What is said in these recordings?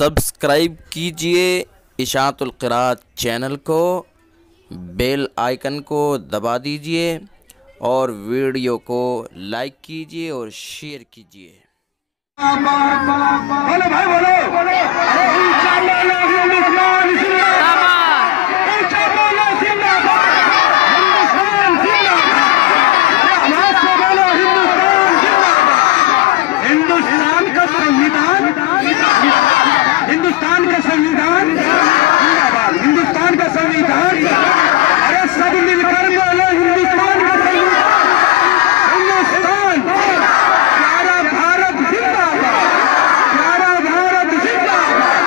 Subscribe कीजिए इशाअतुल क़िराअत channel को, bell icon को दबा दीजिए और वीडियो को लाइक कीजिए और शेयर कीजिए। बोलो भाई बोलो, अरे ऊंचा बोलो हिंदुस्तान जिंदाबाद, ऊंचा बोलो जिंदाबाद, हिंदुस्तान जिंदाबाद, आवाज से बोलो हिंदुस्तान जिंदाबाद। हिंदुस्तान का संविधान, हिंदुस्तान का संविधान जिंदाबाद, हिंदुस्तान का संविधान। अरे सब मिलकर बोलो हिंदुस्तान का संविधान, हिंदुस्तान प्यारा भारत जिंदाबाद, प्यारा भारत जिंदाबाद।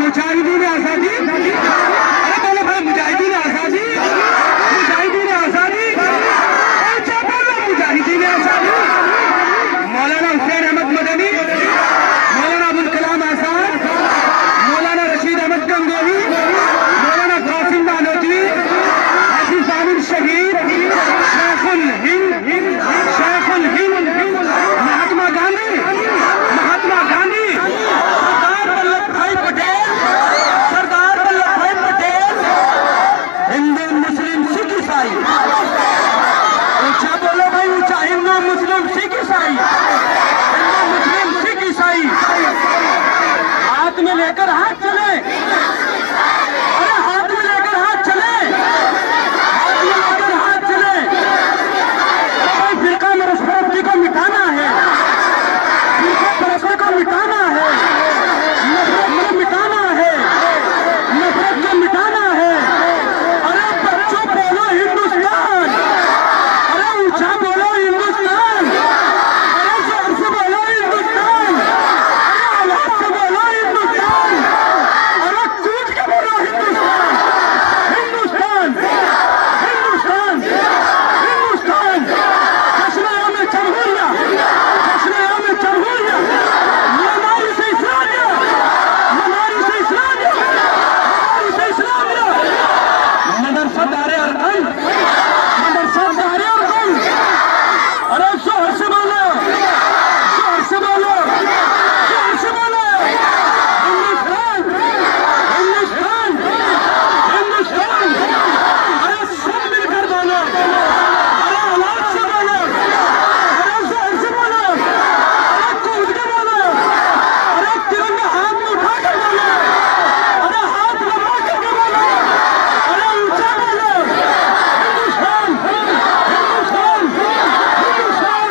मुजाहिदीन आजादी, अरे बोलो भाई मुजाहिदीन आजादी, मुजाहिदीन आजादी, ऊंचा बोलो मुजाहिदीन आजादी। मौलाना हुसैन अहमद मदनी, मौलाना अबुल कलाम आजाद, मौलाना रशीद अहमद गंगोही, मौलाना कासिम नानोतवी, हाफिज आमिर शहीद, शेखुल हिंद, शेखुल हिंद, महात्मा गांधी, महात्मा गांधी, सरदार वल्लभ भाई पटेल, सरदार वल्लभ भाई पटेल, हिंदू मुस्लिम सिख ईसाई, ऊंचा बोलो भाई ऊंचा, हिंदू मुस्लिम सिख ईसाई, हिंदू मुस्लिम सिख ईसाई, हाथ में लेकर हाथ चले, अरे हाथ में लेकर हाथ चले, हाथ में लेकर हाथ चले। अरे भाई फिरका मरसरती को मिटाना है, फिरका परस्ती को मिटाना है, नफरत को मिटाना है, नफरत को मिटाना है। अरे बच्चों बोलो हिंदुस्तान, अरे ऊंचा बोलो हिंदुस्तान, अरे जोर से बोलो हिंदुस्तान, अरे आवाज से बोलो हिंदुस्तान, अरे कूद के बोलो हिंदुस्तान, हिंदुस्तान, हिंदुस्तान, हिंदुस्तान। जश्न-ए-आम जमहूरिया, जश्न-ए-आम जमहूरिया, मनारिस इस्लामिया, मनारिस इस्लामिया, मनारिस इस्लामिया, मदरसा दारे अरकम, मदरसा दारे अरकम। अरे जोर से बोलो, जोर से बोलो, जोर से बोलो, हिंदुस्तान, हिंदुस्तान, हिंदुस्तान। अरे सब मिलकर बोलो, अरे आवाज से बोलो, अरे जोर से बोलो, अरे कूद के बोलो, अरे तिरंगा हाथ में उठा कर बोलो, अरे हाथ लगा करके बोलो, अरे ऊंचा बोलो, हिंदुस्तान, हिंदुस्तान, हिंदुस्तान,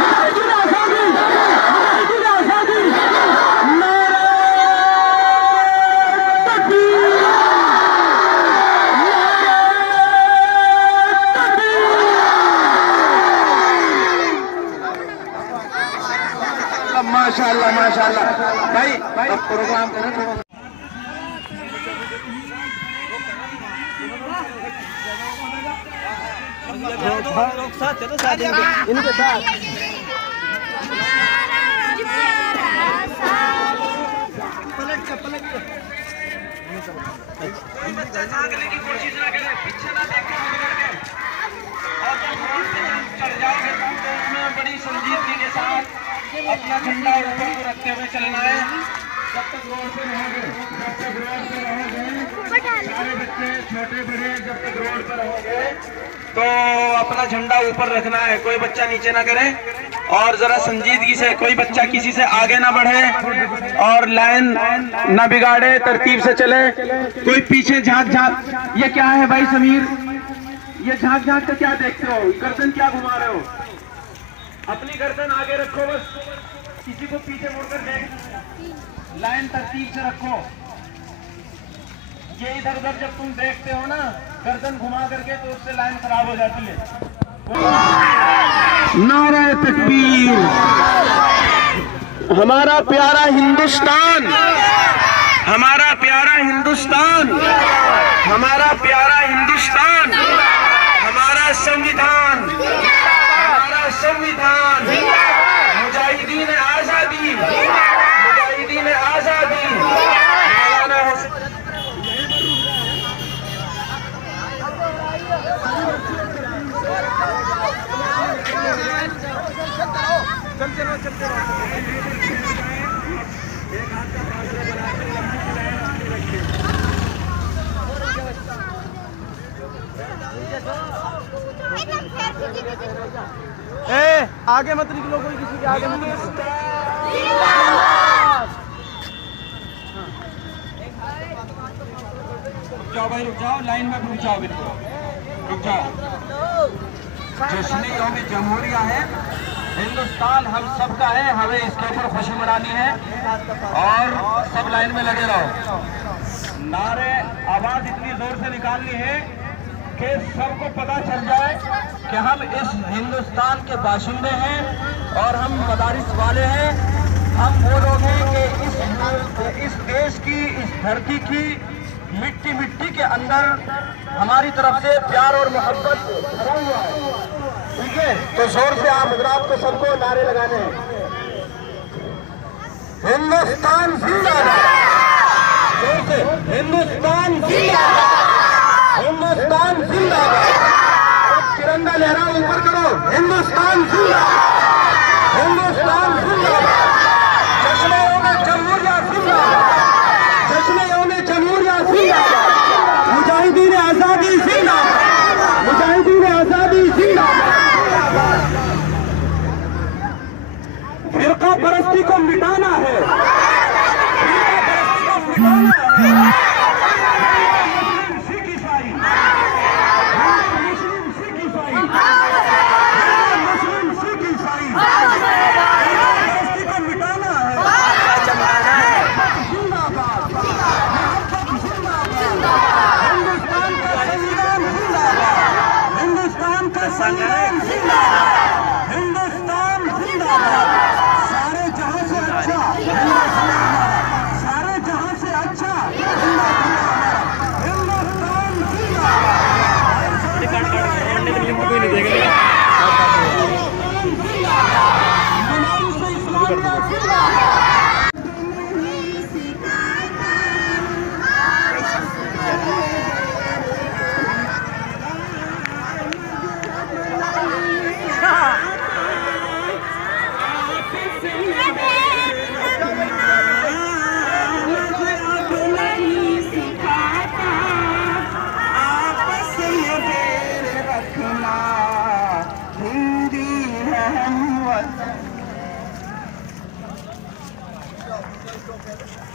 मुजाहिदीन आजादी, मुजाहिदीन आजादी। नारे तकबीर, माशाअल्लाह माशाअल्लाह। भाई अब प्रोग्राम करें थोड़ा। इनके साथ कोई बच्चा भागने की कोशिश ना करे, पीछे ना देखे और जब रोड पे चढ़ जाओगे तुम तो उसमें बड़ी संजीदगी के साथ अपना झंडा ऊपर को रखते हुए चलना है। जब तक रोड पे रहोगे, जब तक रोड पे रहोगे, सारे बच्चे छोटे बड़े जब तक रोड पर रहोगे तो अपना झंडा ऊपर रखना है, कोई बच्चा नीचे ना करे और जरा संजीदगी से, कोई बच्चा किसी से आगे ना बढ़े और लाइन ना बिगाड़े, तरतीब से चले। कोई पीछे झांक झांक, ये क्या है भाई समीर, ये झांक झांक के क्या देखते हो, गर्दन क्या घुमा रहे हो? अपनी गर्दन आगे रखो, बस किसी को पीछे मुड़कर देख, लाइन तरतीब से रखो। ये इधर उधर जब तुम देखते हो ना गर्दन घुमा करके तो उससे लाइन खराब हो जाती है। नारे तकबीर। हमारा प्यारा हिंदुस्तान, हमारा प्यारा हिंदुस्तान, हमारा प्यारा हिंदुस्तान, हमारा संविधान, हमारा संविधान, मुजाहिदीन आजादी, मुजाहिदीन आजादी। मौलाना आगे मत निकलो, कोई किसी के आगे मत निकलो। रुक जाओ भाई, रुक जाओ, लाइन में रुक जाओ, बिल्कुल रुक जाओ। जश्न यौम जमहूरिया है, हिंदुस्तान हम सबका है, हमें इसके ऊपर खुशी मनानी है और सब लाइन में लगे रहो। नारे आवाज इतनी जोर से निकालनी है कि सबको पता चल जाए कि हम इस हिंदुस्तान के बाशिंदे हैं और हम मदारिस वाले हैं। हम वो लोग हैं कि इस देश की, इस धरती की मिट्टी मिट्टी के अंदर हमारी तरफ से प्यार और मोहब्बत भरा हुआ है। ठीक है, तो जोर से आप हजरात को सबको नारे लगाने हैं। हिंदुस्तान जिंदाबाद, जोर से हिंदुस्तान जिंदाबाद, हिंदुस्तान जिंदाबाद। तिरंगा लहराओ, ऊपर करो, हिंदुस्तान जिंदाबाद, हिंदुस्तान जिंदाबाद। जश्न यौम जमहूरिया जिंदाबाद, जश्न यौम जमहूरिया जिंदाबाद। मुजाहिदीन आजादी जिंदाबाद, मुजाहिदीन आजादी जिंदाबाद। फिरका परस्ती को मिटाना है, फिरका परस्ती को मिटाना है। संविधान जिंदाबाद, हिंदुस्तान जिंदाबाद। सारे जहां से अच्छा हिंदुस्तान, सारे जहां से अच्छा हिंदुस्तान, हिंदुस्तान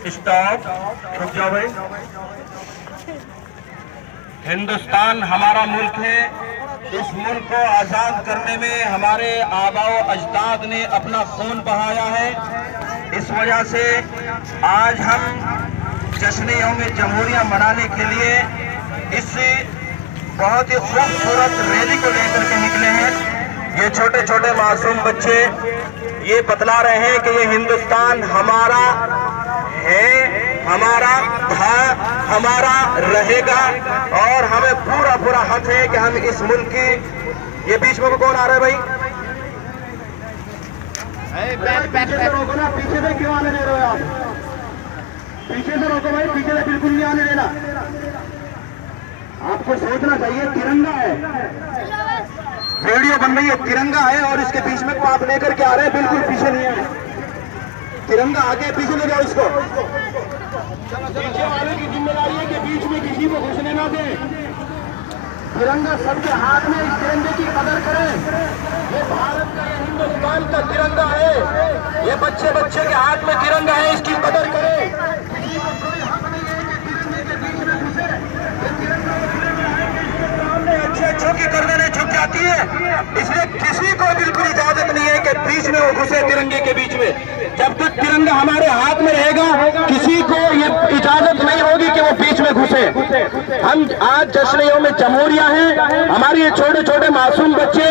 स्टॉप, रुक जाओ भाई। हिंदुस्तान हमारा मुल्क है। इस मुल्क को आजाद करने में हमारे आबाओ अजदाद ने अपना खून बहाया है। इस वजह से आज हम जश्न यौम जमहूरिया मनाने के लिए इस बहुत ही खूबसूरत रैली को लेकर के निकले हैं। ये छोटे छोटे मासूम बच्चे ये बतला रहे हैं कि ये हिंदुस्तान हमारा है, हमारा था, हमारा रहेगा और हमें पूरा पूरा हक है कि हम इस मुल्क की। ये बीच में कौन आ रहा है भाई? पीछे से रोको ना, पीछे से क्यों आने दे रहे हो आप? पीछे से रोको भाई, पीछे से बिल्कुल नहीं आने देना। आपको सोचना चाहिए तिरंगा है, वीडियो बन रही है, तिरंगा है और इसके बीच में आप लेकर के आ रहे हैं, बिल्कुल पीछे नहीं है। तिरंगा आगे पीछे ले जाओ इसको। पीछे वाले की जिम्मेदारी है कि बीच में किसी को घुसने ना दें। तिरंगा सबके हाथ में, इस तिरंगे की कदर करें। ये भारत का, ये हिंदुस्तान का तिरंगा है। ये बच्चे बच्चे के हाथ में तिरंगा है, इसकी कदर करें। अच्छे की कर देने झुक जाती है, इसलिए किसी को बिल्कुल इजाजत नहीं है कि बीच में वो घुसे तिरंगे के बीच में। जब तक तिरंगा हमारे हाथ में रहेगा किसी को ये इजाजत नहीं होगी कि वो बीच में घुसे। हम आज जश्न यौम जमहूरिया है, हमारे ये छोटे छोटे मासूम बच्चे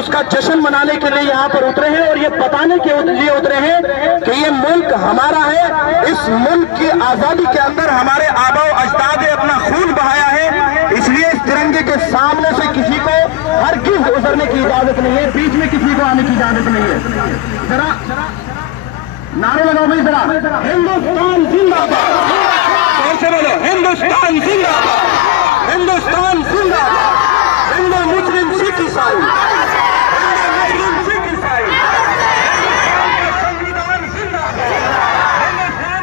उसका जश्न मनाने के लिए यहाँ पर उतरे हैं और ये बताने के लिए उतरे हैं कि ये मुल्क हमारा है। इस मुल्क की आजादी के अंदर हमारे आबाओ अजदाद ने अपना खून बहाया है, इसलिए इस तिरंगे के सामने से किसी को हरगिज़ उतरने की इजाजत नहीं है, बीच में किसी को आने की इजाजत नहीं है। जरा नारे लगाओ भाई, जरा हिंदुस्तान जिंदाबाद, जोर से बोलो, हिंदुस्तान जिंदाबाद, हिंदुस्तान जिंदाबाद। हिंदू मुस्लिम सिख ईसाई, हिंदू मुस्लिम सिख ईसाई, संविधान जिंदाबाद, हिंदुस्तान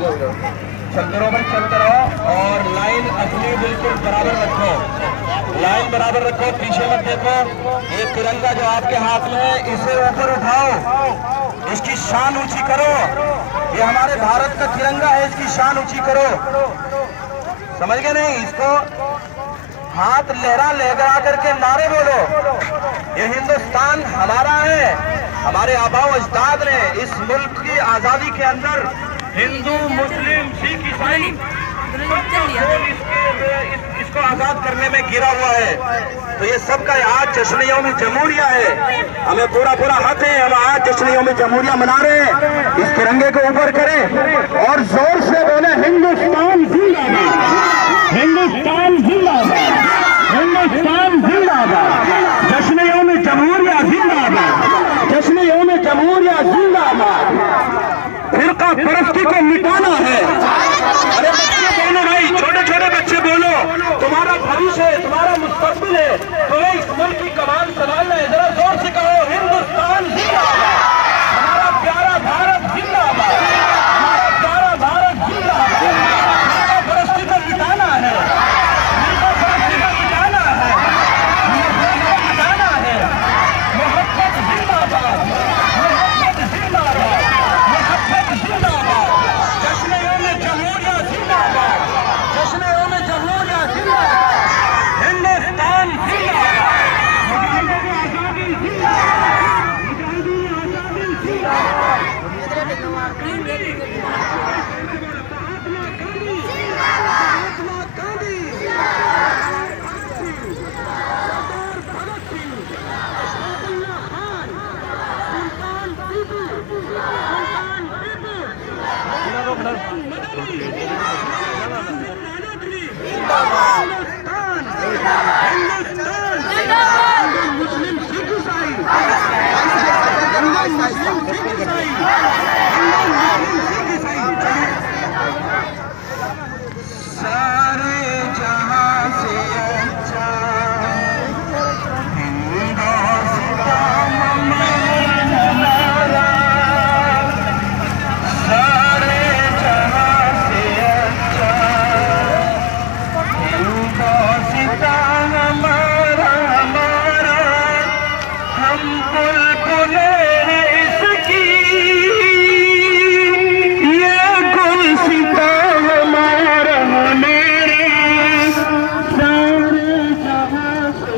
चलते रहो भाई, चलते रहो और लाइन अपनी बिल्कुल बराबर रखो, लाइन बराबर रखो, पीछे मत देखो। ये तिरंगा जो आपके हाथ में है इसे ऊपर उठाओ, इसकी शान ऊंची करो। ये हमारे भारत का तिरंगा है, इसकी शान ऊंची करो। समझ गए नहीं? इसको हाथ लहरा लहरा करके नारे बोलो। ये हिंदुस्तान हमारा है, हमारे आबाओ अजदाद ने इस मुल्क की आजादी के अंदर हिंदू मुस्लिम सिख ईसाई इसको आजाद करने में गिरा हुआ है। तो ये सबका आज जश्न यौम जमहूरिया है, हमें पूरा हक है। हम आज जश्न यौम जमहूरिया मना रहे हैं। इस तिरंगे को ऊपर करें और जोर से बोले हिंदुस्तान जिंदाबाद, हिंदुस्तान जिंदाबाद, हिंदुस्तान जिंदाबाद, जश्न यौम जमहूरिया जिंदाबाद, जश्न यौम जमहूरिया जिंदाबाद। फिरका परस्ती को मिटाना है। अरे बच्चे बोलो भाई, छोटे छोटे बच्चे बोलो, तुम्हारा भविष्य है, तुम्हारा मुस्तकबिल है, तुम्हें इस मुल्क की कमान संभालना है। जरा जोर से कहो हिंदुस्तान जिंदाबाद, हमारा प्यारा भारत जिंदाबाद, हमारा प्यारा भारत जिंदाबाद। फिरका परस्ती को मिटाना है, फिरका परस्ती को मिटाना है, मिटाना है। मोहब्बत जिंदाबाद, मोहब्बत जिंदाबाद, जिंदाबाद, जश्न यौम जमहूरिया जिंदाबाद, जश्न यौम जमहूरिया जिंदाबाद, हिंदुस्तान जिंदाबाद, मुजाहिदीन आजादी जिंदाबाद, मुजाहिदीन आजादी जिंदाबाद, महात्मा गांधी मुस्लिम सिख ईसाई सारे जहां से अच्छा हिंदुस्तान हमारा, सारे जहां से अच्छा हिंदुस्तान हमारा, हमारा हम बुलबुले हैं इसकी, ये गुलसिता हमारा, हमारा सारे जहां से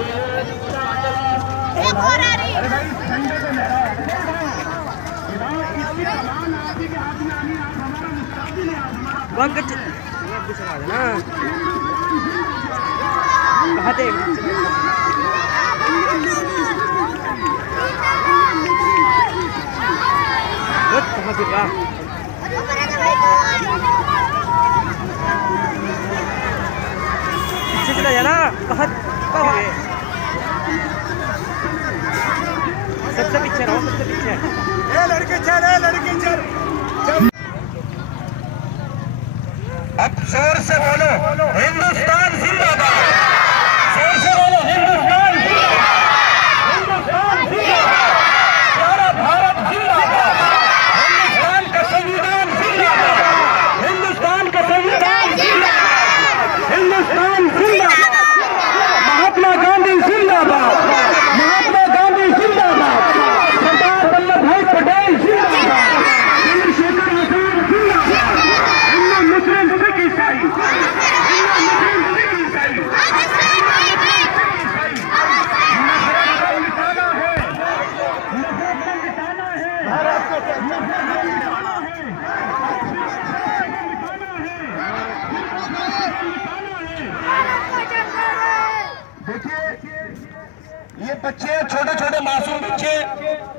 अच्छा। अरे भाई झंडे को लहराओ, इसकी कमान आप ही के हाथ में आनी, आप हमारा मुस्तकबिल है, आप हमारा वक्त चला देना कहा दे। कहाँ गिर रहा? पीछे चला जाना, कहाँ सबसे पीछे रहो, सबसे पीछे। लड़के चल, लड़के चल। अब जोर से बोलो हिंदुस्तान जिंदाबाद, जोर से बोलो हिंदुस्तान जिंदाबाद, हिंदुस्तान जिंदाबाद, प्यारा भारत जिंदाबाद, हिंदुस्तान का संविधान जिंदाबाद, हिंदुस्तान का संविधान जिंदाबाद, हिंदुस्तान जिंदाबाद, महात्मा गांधी जिंदाबाद, महात्मा गांधी जिंदाबाद, सरदार वल्लभ भाई पटेल जिंदाबाद, चंद्रशेखर आजाद जिंदाबाद, हिंदू मुस्लिम सिख ईसाई, हिंदू मुस्लिम सिख ईसाई। देखिए ये बच्चे, छोटे छोटे मासूम बच्चे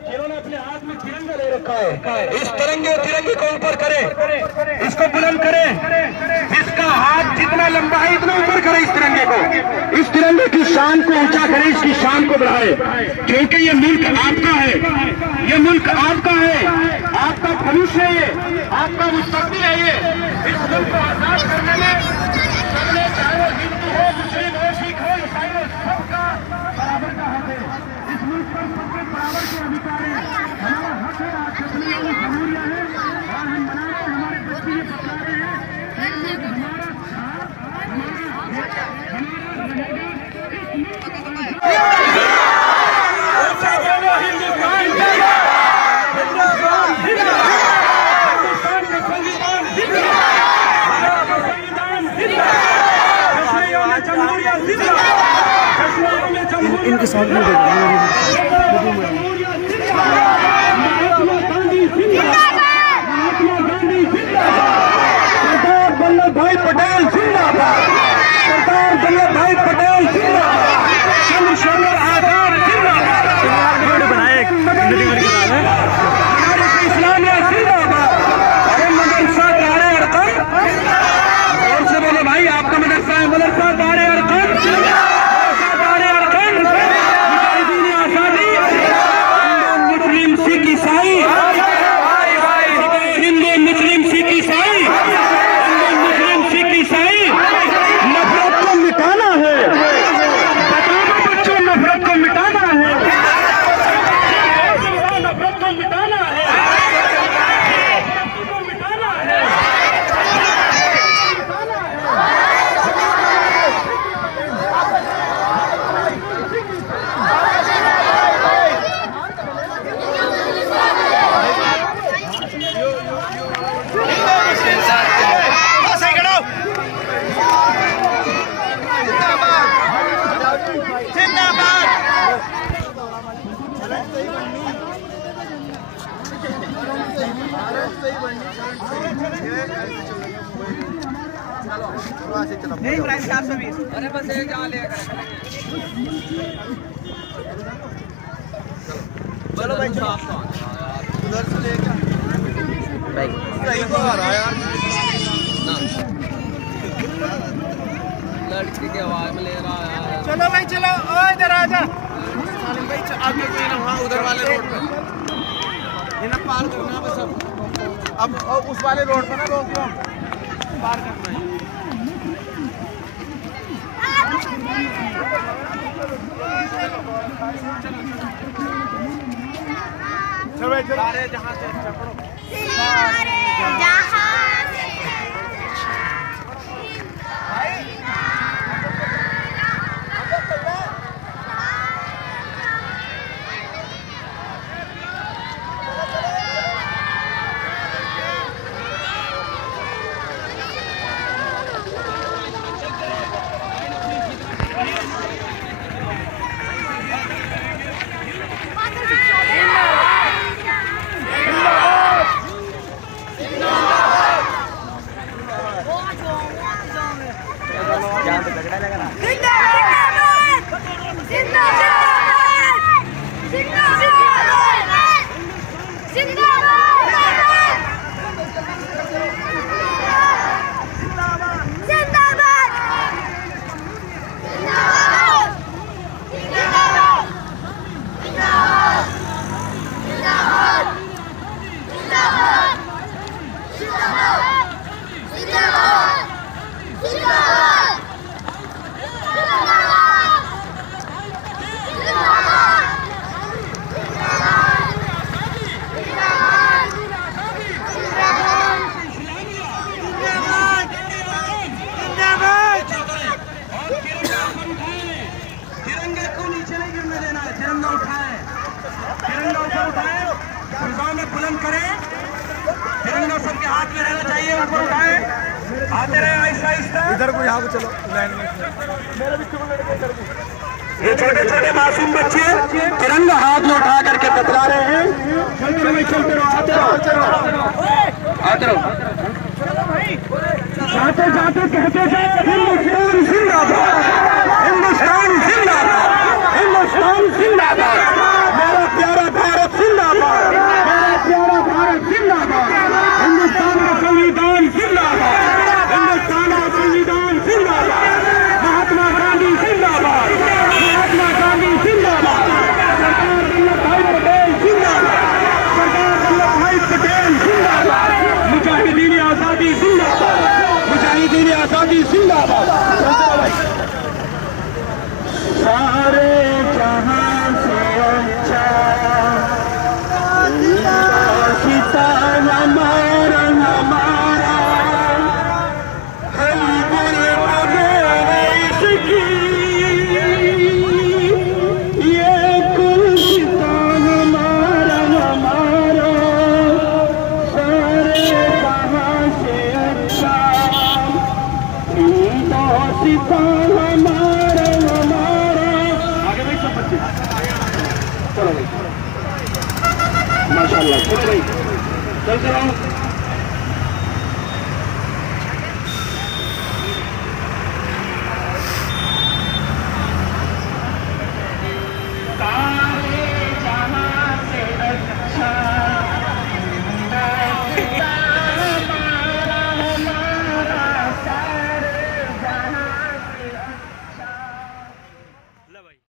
जिन्होंने अपने हाथ में तिरंगा ले रखा है, इस तिरंगे को ऊपर करें, इसको बुलंद करें, जिसका हाथ जितना लंबा है इतना ऊपर करें इस तिरंगे को, इस तिरंगे की शान को ऊंचा करें, इसकी शान को बढ़ाए, क्योंकि ये मुल्क आपका है, ये मुल्क आपका है, आपका भविष्य है, ये आपका मुस्तकबिल है। ये इस मुल्क को आजाद करने में सबने, चाहे वो हिंदू हो, मुस्लिम हो, सिख हो, ईसाई हो, सबका बराबर का हक है। इस मुल्क पर सबके बराबर के अधिकार है। हमारा हक है, आज जश्न-ए-जमहूरिया है और हम मना रहे हैं हमारे इनके साथ में सरदार वल्लभ भाई पटेल जिंदाबाद, सरदार वल्लभ भाई पटेल जिंदाबाद, चंद्रशेखर आजाद जिंदाबाद, इस्लामिया जिंदाबाद। अरे मदरसा दारे अरकम, और से बोलो भाई आपका मदरसा है, मदरसा दारे अरकम, नहीं प्राइस 420। अरे बस एक जहाँ ले चलो भाई, चलो उधर से ले क्या भाई, सही को आ रहा है यार ना, लड़की की आवाज में ले रहा है। चलो भाई चलो, ओ इधर आ जा सालिम भाई, आगे कोई ना, वहाँ उधर वाले रोड पे इन्हें पार करना बस। अब उस वाले रोड पे ना रोक लो, पार करना है। चलो जहाँ से पकड़ो, बुलंद करें, तिरंगा सबके हाथ में रहना चाहिए, ऊपर उठाएं, आते रहे आहिस्ता आहिस्ता। इधर को यहाँ को चलो लाइन में। ये छोटे छोटे मासूम बच्चे तिरंगा हाथ में उठा करके बतला रहे हैं। चलते रहो, चलते रहो, आते रहो, आते रहो। जाते जाते कहते थे हिंदुस्तान जिंदाबाद, हिंदुस्तान जिंदाबाद, हिंदुस्तान जिंदाबाद, मेरा प्यारा भारत जिंदाबाद, मेरा प्यारा भारत जिंदाबाद, हिंदुस्तान का संविधान जिंदाबाद, हिंदुस्तान का संविधान जिंदाबाद, महात्मा गांधी जिंदाबाद, महात्मा गांधी जिंदाबाद, सरदार वल्लभ भाई पटेल जिंदाबाद, सरदार वल्लभ भाई पटेल जिंदाबाद, मुजाहिदीन आजादी जिंदाबाद, मुजाहिदीन आजादी जिंदाबाद। चलो भाई, माशाल्लाह, चलो भाई, चलते रहो।